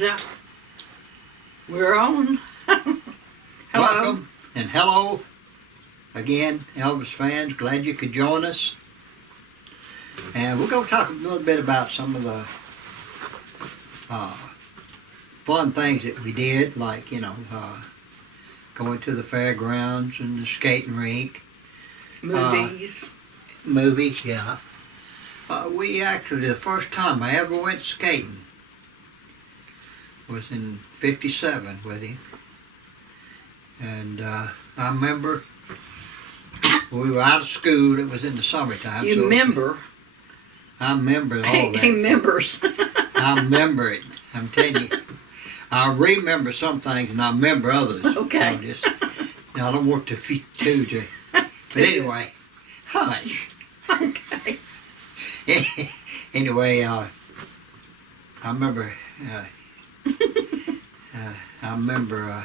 that? We're on. Hello. Welcome and hello again, Elvis fans. Glad you could join us. And we're going to talk a little bit about some of the fun things that we did, like, going to the fairgrounds and the skating rink. Movies. Movies, yeah. We actually, the first time I ever went skating was in '57 with him. And I remember we were out of school. It was in the summertime. You remember? I remember all that. He remembers. I remember it. I'm telling you. I remember some things and I remember others. Okay. I don't want to fit to you. But anyway, hush. Okay. Anyway, I remember. I remember.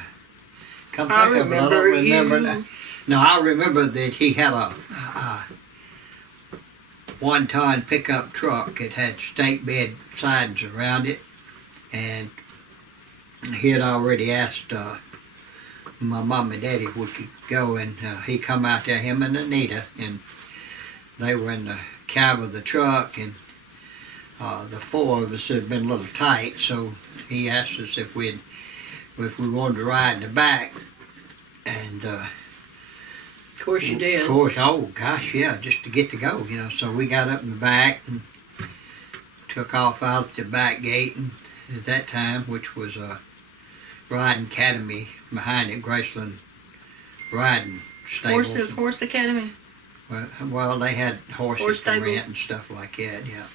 Come I think of it, I don't remember remember. you. No, I remember that he had a one-ton pickup truck. It had stake bed sidings around it, and he had already asked my mom and daddy if we could go, and he come out there, him and Anita, and they were in the cab of the truck, and the four of us had been a little tight, so he asked us if we wanted to ride in the back, and Of course you did. of course, oh gosh, yeah, just to get to go, So we got up in the back and took off out the back gate, and at that time, which was a riding academy behind it, Graceland Riding Stable. Horse Academy. Well, they had Horse horses to stables. rent and stuff like that, yeah.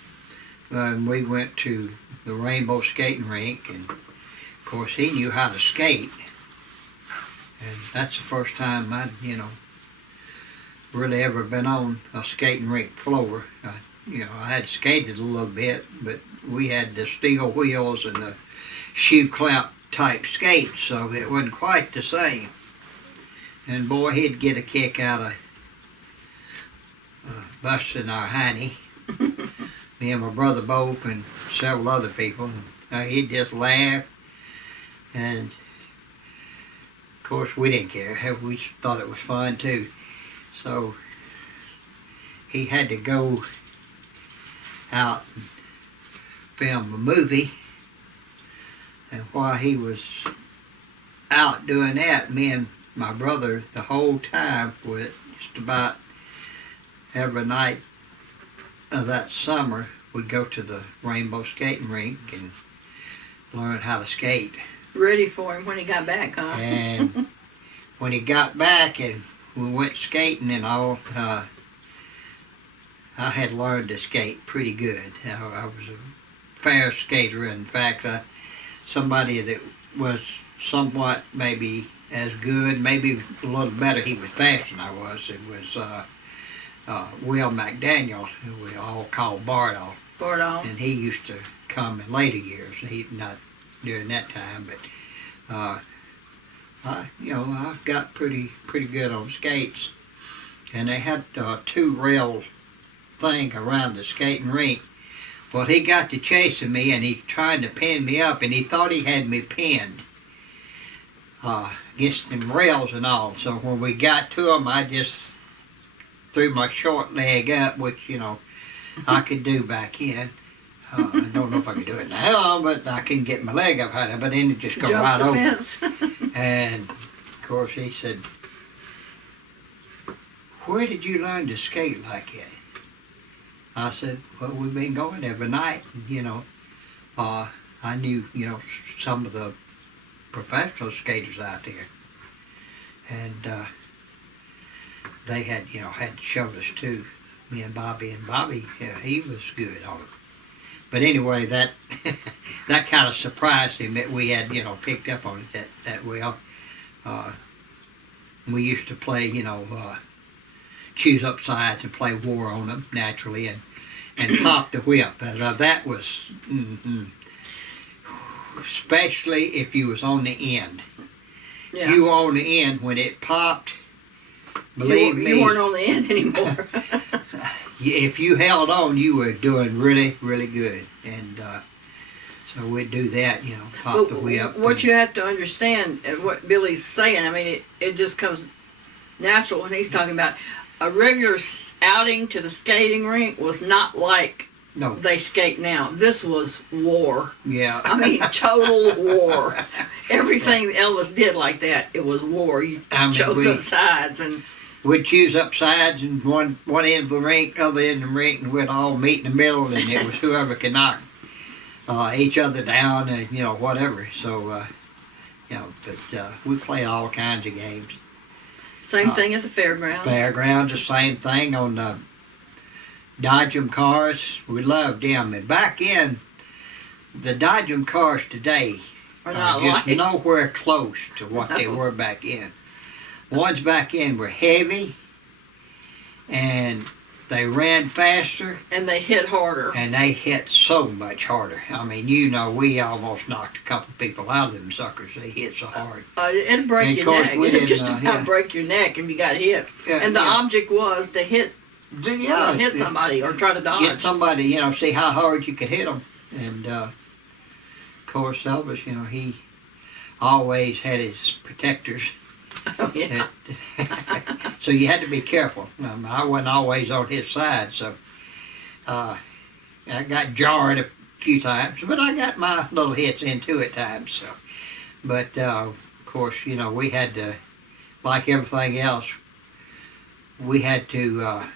And we went to the Rainbow Skating Rink, and of course he knew how to skate. And that's the first time I'd, really ever been on a skating rink floor. I had skated a little bit, but we had the steel wheels and the shoe clamp type skates, so it wasn't quite the same. And boy, he'd get a kick out of busting our hiney. Me and my brother both, and several other people. He'd just laugh, and of course we didn't care. We thought it was fun too. So he had to go out and film a movie, and while he was out doing that, me and my brother the whole time, for just about every night of that summer, would go to the Rainbow Skating Rink and learn how to skate. Ready for him when he got back, huh? And when he got back and we went skating and all, I had learned to skate pretty good. I was a fair skater. In fact, somebody that was somewhat maybe as good, maybe a little better, he was faster than I was. It was Will McDaniel, who we all called Bardolph. Bardolph. And he used to come in later years. He not during that time, but I got pretty good on skates. And they had a 2-rail thing around the skating rink. Well, he got to chasing me, and he tried to pin me up, and he thought he had me pinned against them rails and all. So when we got to him, I just threw my short leg up, which, I could do back then. I don't know if I can do it now, but I can get my leg up high, but then it just go Jump right the over. fence. And of course he said, "Where did you learn to skate like that?" I said, "Well, we've been going every night, and, I knew, some of the professional skaters out there. And they had, had showed us too, me and Bobby. And Bobby, he was good on it. But anyway, that that kind of surprised him that we had, picked up on it that well. We used to play, choose up sides and play war on them naturally, and pop the whip. That was, especially if you was on the end. Yeah. You were on the end when it popped. Believe me, you weren't on the end anymore. if you held on, you were doing really, really good. And So we'd do that, pop the whip. What you have to understand, what Billy's saying, I mean, it just comes natural when he's talking about a regular outing to the skating rink was not like No. they skate now. This was war. Yeah. I mean, total war. Everything Elvis did like that, it was war. You chose up sides and. We'd choose up sides and one end of the rink, other end of the rink, and we'd all meet in the middle, and it was whoever could knock each other down, and whatever. So, but we played all kinds of games. Same thing at the fairgrounds. Fairgrounds, the same thing on the Dodgem cars. We loved them. And back in the Dodgem cars today are not just like nowhere close to what they were back in. Ones back in were heavy, and they ran faster. And they hit harder. And they hit so much harder. I mean, we almost knocked a couple people out of them suckers. They hit so hard. It'd break your neck. It'd just about break your neck if you got hit. And the object was to hit somebody or try to dodge. Get somebody, see how hard you could hit them. And, of course, Elvis, he always had his protectors. Oh, yeah. So you had to be careful. I wasn't always on his side, so I got jarred a few times, but I got my little hits into at times. So, but of course, we had to, like everything else, we had to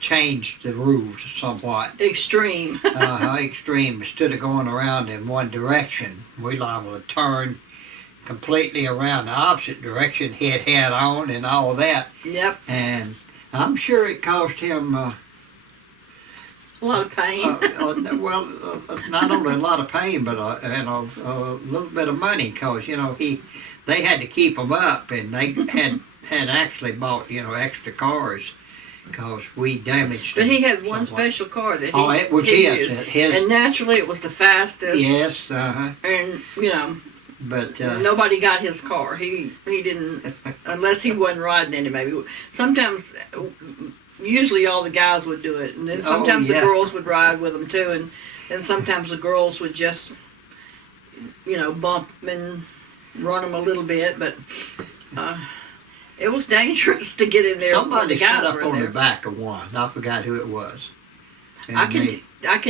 change the rules somewhat. Extreme. Extreme. Instead of going around in one direction, we liable to turn completely around the opposite direction, hit head on and all that. Yep. And I'm sure it cost him a lot of pain. Not only a lot of pain, but a little bit of money, because they had to keep them up, and they had actually bought extra cars because we damaged. But them he had one somewhat. Special car that it was his. And naturally, it was the fastest. Yes. And But nobody got his car. He didn't, unless he wasn't riding in it. Maybe sometimes, usually all the guys would do it, and then sometimes the girls would ride with them too, and sometimes the girls would just, bump and run them a little bit. But it was dangerous to get in there. Somebody the guys set up were on there. the back of one. I forgot who it was. And I can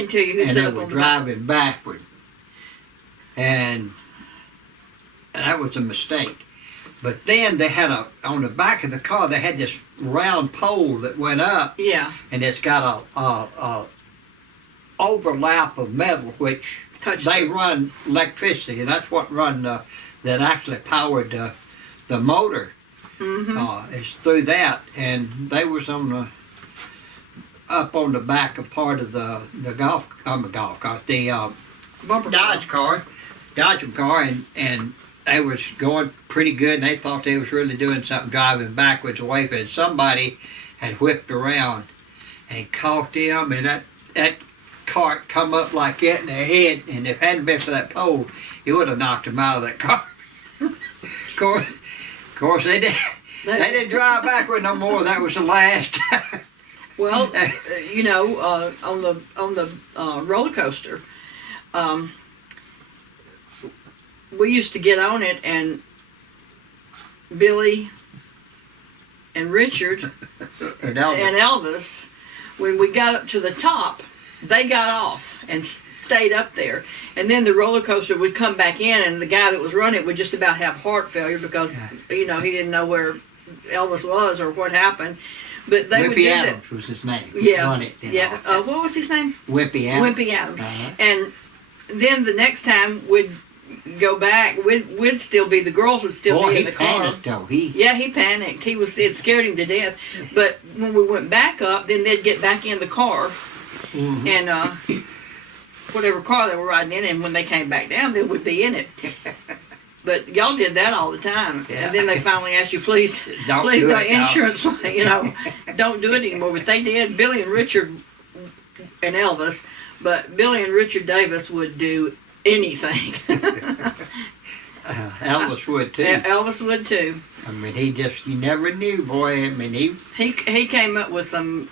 tell you who set and up they were on the driving backward, and that was a mistake. But then they had on the back of the car, they had this round pole that went up. Yeah. And it's got a overlap of metal, which they run electricity, and that's what that actually powered the motor. Mm-hmm. It's through that, and they was up on the back of part of the golf cart, the Bumper Dodgem car, and they was going pretty good, and they thought they was really doing something, driving backwards away, but somebody had whipped around and caught them, and that cart come up like that in their head, and if it hadn't been for that pole, it would have knocked them out of that car. Of course, they didn't drive backward no more. That was the last. Well, on the roller coaster, we used to get on it, and Billy and Richard and Elvis, when we got up to the top, they got off and stayed up there. And then the roller coaster would come back in, and the guy that was running it would just about have heart failure because, he didn't know where Elvis was or what happened. But they would do that. Adams was his name. Yeah. Run it, what was his name? Wimpy Adams. Wimpy Adams. And then the next time we'd go back, we'd still be, the girls would still be in the car. He panicked, though. He panicked. It scared him to death. But when we went back up, then they'd get back in the car, and whatever car they were riding in, and when they came back down, they would be in it. But y'all did that all the time. Yeah. And then they finally asked you, please, don't insurance, don't do it anymore. But they did. Billy and Richard and Elvis, but Billy and Richard Davis would do anything. Elvis would too. Elvis would too. I mean, you never knew, boy. I mean, he came up with some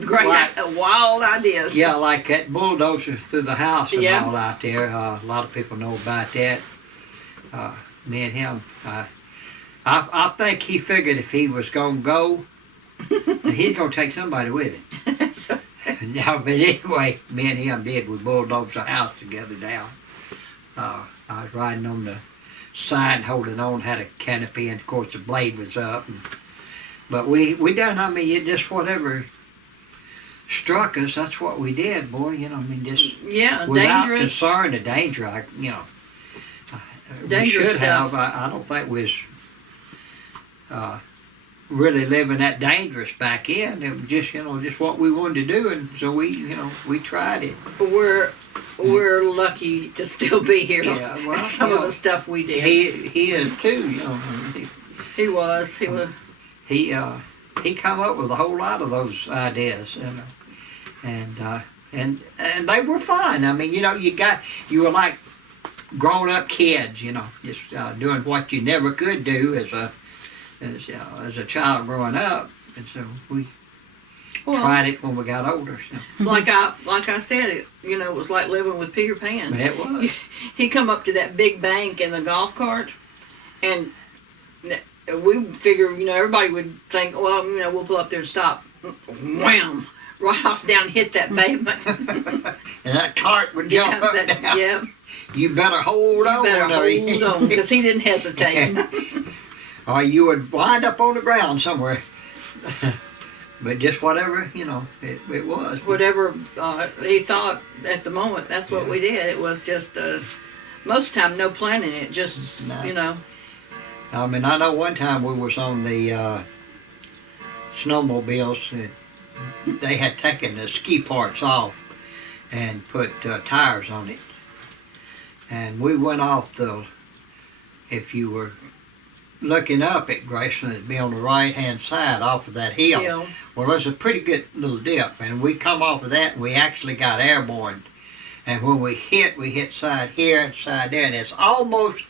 Great, wild ideas. Yeah, like that bulldozer through the house and Yeah. all out there. A lot of people know about that. Me and him, I think he figured if he was going to go, he's going to take somebody with him. So, Now, but anyway, me and him did. We bulldozed the house together down. I was riding on the side, holding on, had a canopy, and of course the blade was up. But we done, I mean, it just whatever struck us, that's what we did, boy. You know, I mean, just yeah, without dangerous. concern of danger, we Dangerous should stuff. have. I don't think we was really living that dangerous back in. It was just, just what we wanted to do, and so we tried it. We're lucky to still be here. Yeah, well, some of the stuff we did. He is too. He was. He come up with a whole lot of those ideas, and they were fun. I mean, you were like grown up kids, just doing what you never could do as a child growing up, and so we tried it when we got older. So. Like I said, it was like living with Peter Pan. It was. He come up to that big bank in the golf cart, and we figure, everybody would think, well, we'll pull up there and stop. Wham! Right off down, hit that pavement. And that cart would jump up down. Yeah. You better hold on. Hold on, because he didn't hesitate. Or you would wind up on the ground somewhere. But just whatever, it was. Whatever he thought at the moment, that's what we did. It was just, most of the time, no planning. It just, No. I mean, I know one time we was on the snowmobiles. They had taken the ski parts off and put tires on it. And we went off if you were looking up at Grayson, it'd be on the right-hand side off of that hill. Well, there's a pretty good little dip, and we come off of that, and we actually got airborne. And when we hit side here and side there, and it's almost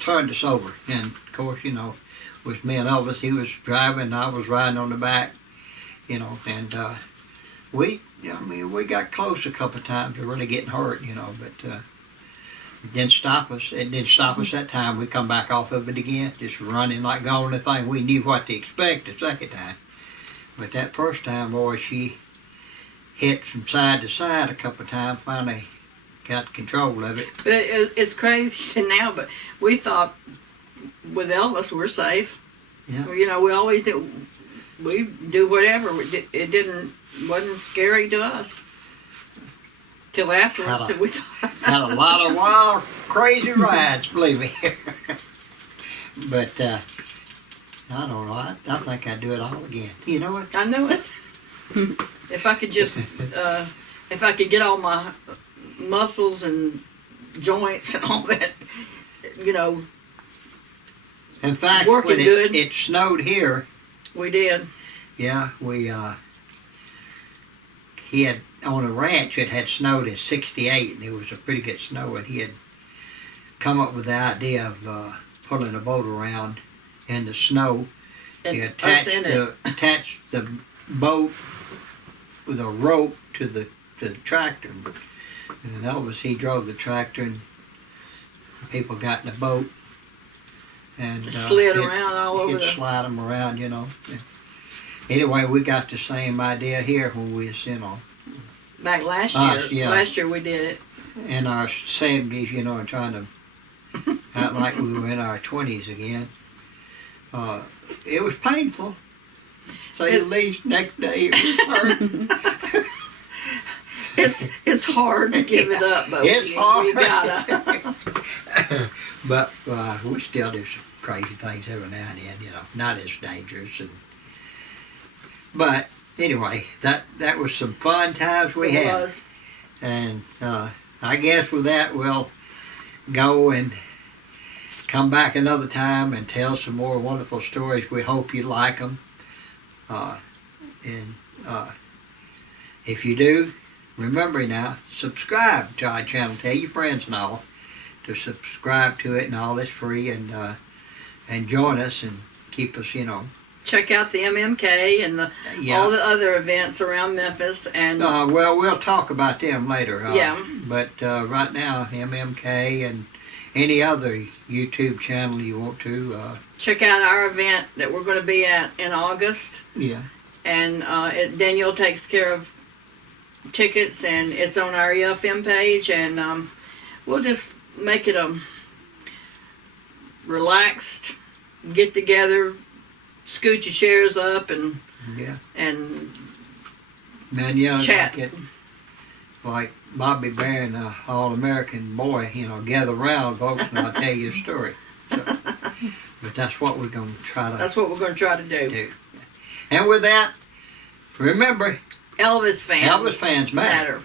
turned us over. And of course, with me and Elvis, he was driving, and I was riding on the back, and we got close a couple of times to really getting hurt, but it didn't stop us. It didn't stop us that time. We come back off of it again, just running like going the thing. We knew what to expect the second time. But that first time, boy, she hit from side to side a couple of times, finally got control of it. But it's crazy now, but we thought with Elvis we're safe. Yeah. We always do. We do whatever. It wasn't scary to us. Till afterwards, we thought. Had a lot of wild, crazy rides, believe me. But I don't know. I think I'd do it all again. You know what? I know it. If I could just, if I could get all my muscles and joints and all that, In fact, working when good. It snowed here. We did. Yeah, he had on a ranch. It had snowed in '68, and it was a pretty good snow. And he had come up with the idea of pulling a boat around in the snow. And He attached the boat with a rope to the tractor. And Elvis, he drove the tractor, and people got in the boat and slid around all over. He'd slide them around, Anyway, we got the same idea here when we was, Back last year. Yeah. Last year we did it. in our 70s, and trying to act like we were in our 20s again. It was painful. Say the least. Next day it hurt. It's hard to give it up, but It's hard. we gotta. But we still do some crazy things every now and then, not as dangerous. But anyway, that was some fun times we It had. was. And I guess with that we'll go and come back another time and tell some more wonderful stories. We hope you like them. And if you do, remember now, subscribe to our channel. Tell your friends and all to subscribe to it, and all is free. And join us and keep us, check out the MMK and all the other events around Memphis. And well, we'll talk about them later. Yeah. But right now, MMK and any other YouTube channel you want to. Check out our event that we're going to be at in August. Yeah. And Daniel takes care of tickets, and it's on our EFM page. And we'll just make it a relaxed get together, scoot your chairs up, and chat. Like Bobby Bear and the All-American Boy, gather round, folks, and I'll tell you a story. So, but that's what we're going to try to. That's what we're going to try to do. And with that, remember, Elvis fans matter.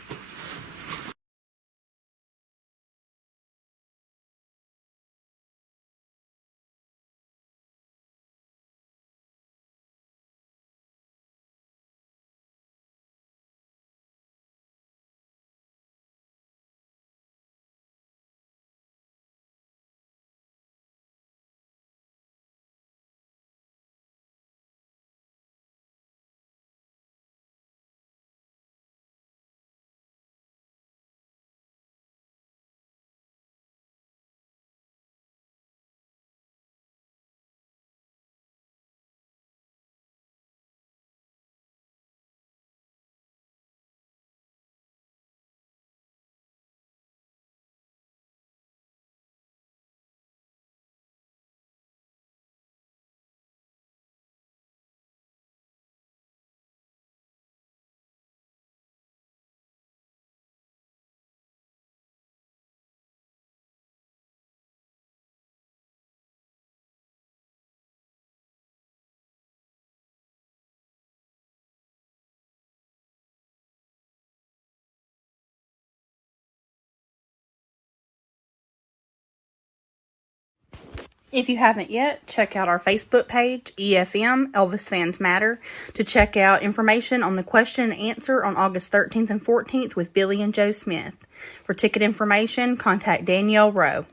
If you haven't yet, check out our Facebook page, EFM, Elvis Fans Matter, to check out information on the question and answer on August 13th and 14th with Billy and Joe Smith. For ticket information, contact Danielle Rowe.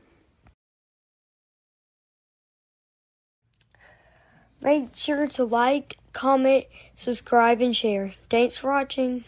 Make sure to like, comment, subscribe, and share. Thanks for watching.